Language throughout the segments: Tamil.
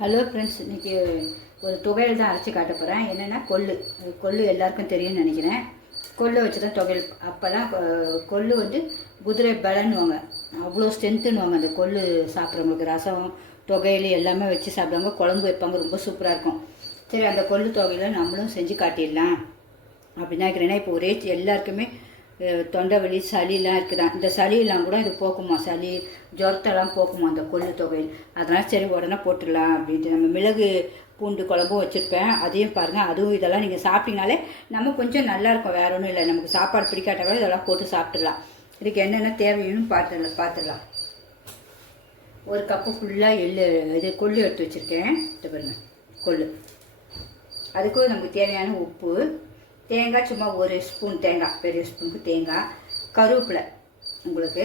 ஹலோ ஃப்ரெண்ட்ஸ் இன்றைக்கி ஒரு துவையல் தான் அரைச்சி காட்ட போகிறேன் என்னென்னா கொள்ளு. கொள்ளு எல்லாருக்கும் தெரியும்னு நினைக்கிறேன். கொள்ளு வச்சு தான் துவையல். அப்போல்லாம் கொள்ளு வந்து குதிரை பலன்னுவாங்க. அவ்வளோ ஸ்ட்ரென்த்துன்னுவாங்க அந்த கொள்ளு சாப்பிட்றவங்களுக்கு ரசம் தொகையில் எல்லாமே வச்சு சாப்பிடுவாங்க. குழம்பு வைப்பாங்க. ரொம்ப சூப்பராக இருக்கும். சரி அந்த கொள்ளு தொகையில் நம்மளும் செஞ்சு காட்டிடலாம். அப்படின்னு நினைக்கிறேன்னா இப்போ ஒரே எல்லாருக்குமே தொண்டை வலி சளிலாம் இருக்குதான் இந்த சளியெல்லாம் கூட இது போக்குமா? சளி ஜுரத்தெல்லாம் போக்குமா அந்த கொள்ளு தொகையில் அதனால் சரி உடனே போட்டுடலாம் அப்படின்ட்டு. நம்ம மிளகு பூண்டு குழம்பும் வச்சுருப்பேன். அதையும் பாருங்கள் அதுவும் இதெல்லாம் நீங்கள் சாப்பிட்டீங்கனாலே நம்ம கொஞ்சம் நல்லா இருக்கும். வேற ஒன்றும் இல்லை. நமக்கு சாப்பாடு பிடிக்காட்ட கூட இதெல்லாம் போட்டு சாப்பிட்றலாம் இதுக்கு என்னென்ன தேவையும் பார்த்துடலாம் பார்த்துடலாம். ஒரு கப்பு ஃபுல்லாக எள்ளு இது கொள்ளு எடுத்து வச்சுருக்கேன். இது பாருங்க. கொள்ளு. அதுக்கும் நமக்கு தேவையான உப்பு தேங்காய் சும்மா ஒரு ஸ்பூன் தேங்காய் பெரிய ஸ்பூனுக்கு தேங்காய் கருவேப்பிலை உங்களுக்கு.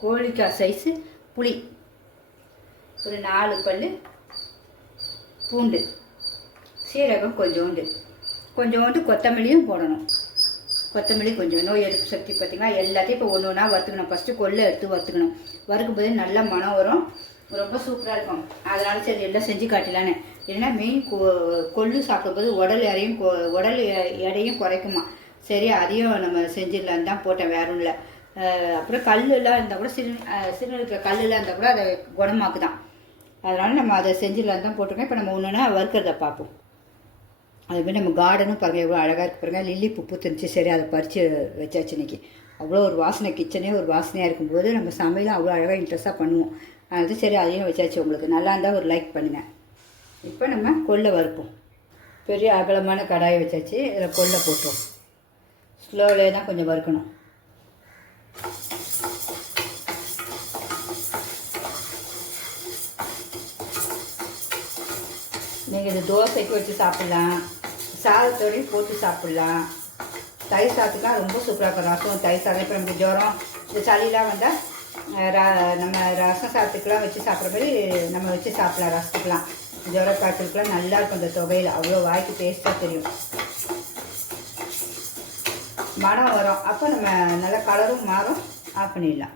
கோழிக்காய் சைஸு புளி ஒரு நாலு பல் பூண்டு சீரகம் கொஞ்சோண்டு. கொஞ்சோண்டு கொத்தமல்லியும் போடணும். கொத்தமல்லி கொஞ்சம் நோய் எதிர்ப்பு சக்தி பார்த்தீங்கன்னா எல்லாத்தையும் இப்போ ஒன்று ஒன்றா வறுத்துக்கணும். ஃபஸ்ட்டு கொள்ளை எடுத்து வறுத்துக்கணும். வறுக்கும் போது நல்ல மனம் வரும். ரொம்ப சூப்பராக இருக்கும். அதனால சரி எல்லாம் செஞ்சு காட்டலான்னு ஏன்னா மெயின் கொ கொள்ளு சாப்பிடும்போது உடல் எடையும் கொ- உடல் எடையும் குறைக்குமா? சரி அதையும் நம்ம செஞ்சிடலான்னு தான் போட்டேன் வேற ஒன்றும் இல்லை அப்புறம் கல்லெல்லாம் இருந்தால் கூட சிறு சிறு இருக்கிற கல்லெல்லாம் இருந்தால் கூட அதை குணமாக்குதான். அதனால் நம்ம அதை செஞ்சிடலான்னு தான் போட்டிருக்கோம். இப்போ நம்ம ஒன்று வறுக்கிறத பார்ப்போம். அதுமாதிரி நம்ம கார்டனும் பாருங்கள் எவ்வளோ அழகாக இருக்கு பாருங்கள் லில்லி பூ பூத்துருந்துச்சு. சரி அதை பறித்து வச்சாச்சு இன்னைக்கு. அவ்வளோ ஒரு வாசனை கிச்சனே ஒரு வாசனையாக இருக்கும்போது நம்ம சமையலும் அவ்வளோ அழகாக இன்ட்ரெஸ்ட்டாக பண்ணுவோம். அது சரி அதையும் வச்சாச்சு உங்களுக்கு. நல்லா இருந்தால் ஒரு லைக் பண்ணுங்கள் இப்போ நம்ம கொள்ளை வறுப்போம். பெரிய அகலமான கடாயை வச்சாச்சு இதில் கொள்ளை போட்டோம். ஸ்லோவிலே தான் கொஞ்சம் வறுக்கணும். நீங்கள் இது தோசைக்கு வச்சு சாப்பிட்லாம். சாதத்தோடையும் போட்டு சாப்பிட்லாம். தயிர் சாதத்துக்குலாம் ரொம்ப சூப்பராக இருக்கும். ரசம் தயிர் சாதம். இப்போ நமக்கு ஜுரம் இந்த சளிலாம் வந்தால் ரா ர- நம்ம ரசம் சாதத்துக்குலாம் வச்சு சாப்பிட்ற மாதிரி நம்ம வச்சு சாப்பிட்லாம் ரசத்துக்குலாம். ஜுர காய்ச்சலுக்குலாம் நல்லா இருக்கும் இந்த தொகையில் அவ்வளோ வாய்க்கு டேஸ்ட்டாக தெரியும். மனம் வரும். அப்போ நம்ம நல்லா கலரும் மாறும். ஆஃப் பண்ணிடலாம்.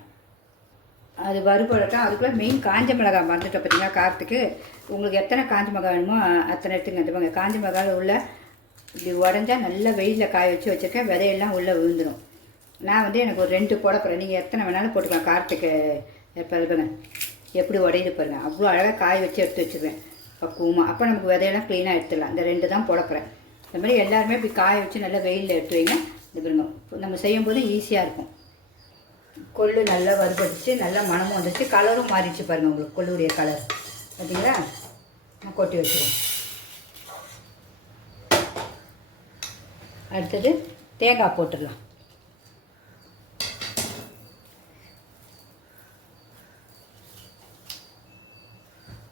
அது வறுபடட்டும். அதுக்குள்ளே மெயின் காஞ்ச மிளகாய் மறந்துட்டோம் பார்த்தீங்கன்னா காரத்துக்கு? உங்களுக்கு எத்தனை காஞ்ச மிளகாய் வேணுமோ அத்தனை எடுத்துங்க. எடுத்துப்பாங்க காஞ்ச மிளகாய் உள்ள இப்படி உடஞ்சா நல்லா வெயிலில் காய வச்சு வச்சுருக்கேன் விதையெல்லாம் உள்ளே விழுந்துடும் நான் வந்து எனக்கு ஒரு ரெண்டு போட போகிறேன் நீங்கள் எத்தனை வேணாலும் போட்டுக்கலாம். காரத்துக்கு பாருங்க எப்படி உடையுது பாருங்க. அவ்வளோ அழகாக காய வச்சு எடுத்து வச்சுருவேன் பக்குவமாக அப்போ நமக்கு விதையெல்லாம் க்ளீனாக எடுத்துடலாம். இந்த ரெண்டு தான் போட இந்த மாதிரி எல்லாருமே இப்படி காய வச்சு நல்லா வெயிலில் எடுத்து வைங்க. இந்த பாருங்க நம்ம செய்யும்போது ஈஸியாக இருக்கும். கொள்ளு நல்லா வறுபட்டுச்சு நல்லா மனமும் வந்துச்சு கலரும் மாறிடுச்சு பாருங்கள் உங்களுக்கு கொள்ளுடைய கலர் பார்த்தீங்களா நான் கொட்டி வச்சுருவோம் அடுத்தது தேங்காய் போட்டுடலாம்.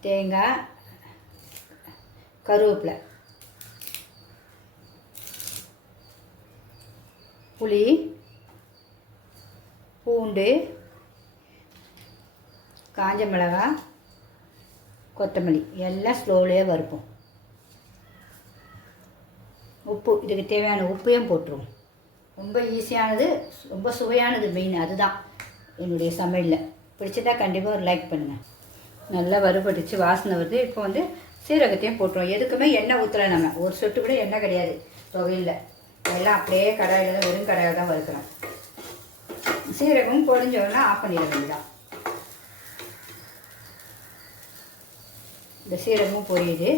தேங்காய் கருவேப்பிலை. புளி பூண்டு காஞ்ச மிளகாய் கொத்தமல்லி. எல்லாம் ஸ்லோவிலே வறுப்போம். உப்பு இதுக்கு தேவையான உப்பையும் போட்டுருவோம். ரொம்ப ஈஸியானது ரொம்ப சுவையானது மெயின் அதுதான் என்னுடைய சமையலில். பிடிச்சதா கண்டிப்பாக ஒரு லைக் பண்ணுங்கள் நல்லா வறுபட்டுச்சு வாசனை வருது. இப்போ வந்து சீரகத்தையும் போட்டுருவோம். எதுக்குமே எண்ணெய் ஊற்றலை நம்ம. ஒரு சொட்டு கூட எண்ணெய் கிடையாது தொகையில். எல்லாம் அப்படியே கடாயில் தான் வெறும் கடாயில் தான் வறுக்கிறோம் சீரகம் பொரிஞ்சோடனே ஆஃப் பண்ணிட இந்த சீரகமும் பொரியுது.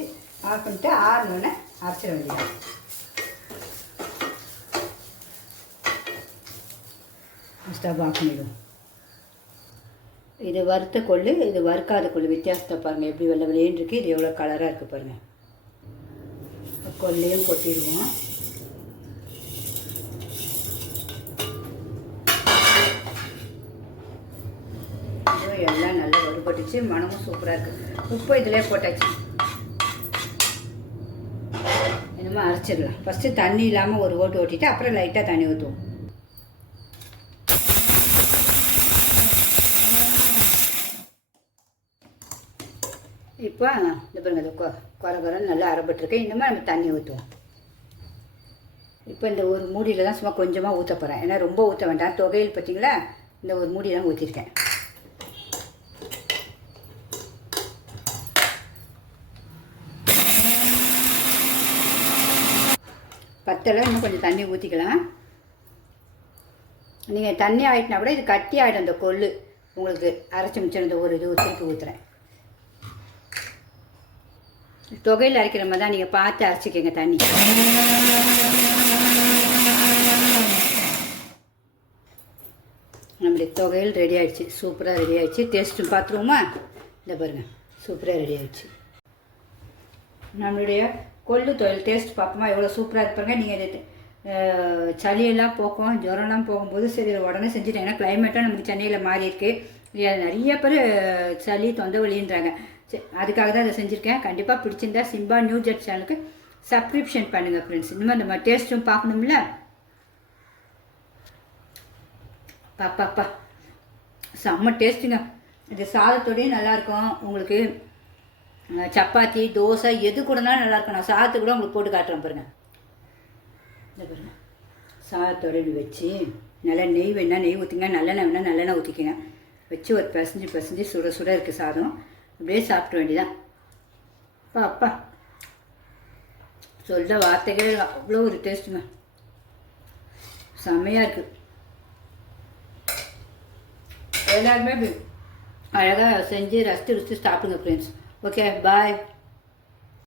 ஆஃப் பண்ணிட்டு ஆறினோடனே அரைச்சிட வேண்டியது ஸ்டவ் ஆஃப் பண்ணிடுவோம். இது வறுத்த கொள்ளு இது வறுக்காத கொள்ளு. வித்தியாசத்தை பாருங்கள் எப்படி வெள்ளை வெளியேன்னு இருக்குது இது எவ்வளோ கலராக இருக்குது பாருங்கள் கொல்லையும் கொட்டிடுவோம். எல்லாம் நல்லா வறுபட்டுச்சு. மனமும் சூப்பராக இருக்குது உப்பு இதிலே போட்டாச்சு. என்னமோ அரைச்சிடலாம். ஃபஸ்ட்டு தண்ணி இல்லாமல் ஒரு ஓட்டு ஓட்டிட்டு அப்புறம் லைட்டாக தண்ணி ஊற்றுவோம் இப்போ இந்த பாருங்க இது குறை குறைன்னு நல்லா அரைப்பட்டுருக்கேன் இன்னுமே நம்ம தண்ணி ஊற்றுவோம் இப்போ இந்த ஒரு மூடியில் தான் சும்மா கொஞ்சமாக ஊற்ற போகிறேன் ஏன்னா ரொம்ப ஊற்ற வேண்டாம். தொகையில் பார்த்தீங்களா? இந்த ஒரு மூடி தான் ஊற்றிருக்கேன் பத்தளவு இன்னும் கொஞ்சம் தண்ணி ஊற்றிக்கலாம் நீங்கள் தண்ணி ஆகிட்டுனா கூட இது கட்டி ஆகிடும் இந்த கொள்ளு. உங்களுக்கு அரைச்சி மிச்சம் இந்த ஒரு இது திருப்பி ஊற்றுறேன் தொகையில் அரைக்கிற மாதிரி தான் நீங்கள் பார்த்து அரைச்சிக்கங்க தண்ணி. நம்முடைய தொகையில் ரெடி ஆகிடுச்சு சூப்பராக ரெடி ஆகிடுச்சு டேஸ்ட்டும் பார்த்துருவோமா? இந்த பாருங்கள் சூப்பராக ரெடி ஆகிடுச்சு நம்மளுடைய கொள்ளு தொழில் டேஸ்ட் பார்ப்போமா? எவ்வளோ சூப்பராக இருப்பாங்க நீங்கள் இது சளியெல்லாம் போக்கும் ஜுரம்லாம் போகும்போது சரி உடனே செஞ்சுட்டேன் ஏன்னா கிளைமேட்டும் நமக்கு சென்னையில் மாறி இருக்கு நிறைய பேர் சளி தொந்த வலின்றாங்க. அதுக்காக தான் அதை செஞ்சுருக்கேன். கண்டிப்பாக பிடிச்சிருந்தா சிம்பா நியூ ஜெட் சேனலுக்கு சப்ஸ்கிரிப்ஷன் பண்ணுங்கள் ஃப்ரெண்ட்ஸ் இனிமேல் நம்ம டேஸ்ட்டும் பார்க்கணும்ல? பாப்பாப்பா செம்ம டேஸ்ட்டுங்க இது சாதத்தோடையும் நல்லாயிருக்கும். உங்களுக்கு சப்பாத்தி தோசை எது கூடனாலும் நல்லாயிருக்கும். நான் சாதத்தை கூட உங்களுக்கு போட்டு காட்டுறேன் பாருங்க. இந்த பாருங்க. சாதத்தோட வச்சு நல்லா நெய் வேணா நெய் ஊற்றிங்க நல்லெண்ணெய் வேணால் நல்லெண்ணெய் ஊற்றிக்கிங்க வச்சு ஒரு பிசைஞ்சு பிசைஞ்சு சுட சுட இருக்குது சாதம். அப்படியே சாப்பிட வேண்டியதான் அப்பா அப்பா. சொல்ல வார்த்தைகளே அவ்வளோ ஒரு டேஸ்ட்டுங்க செம்மையாக இருக்குது எல்லாருமே அழகாக செஞ்சு ரசித்து ருசித்து சாப்பிடுங்க ஃப்ரெண்ட்ஸ் ஓகே பாய்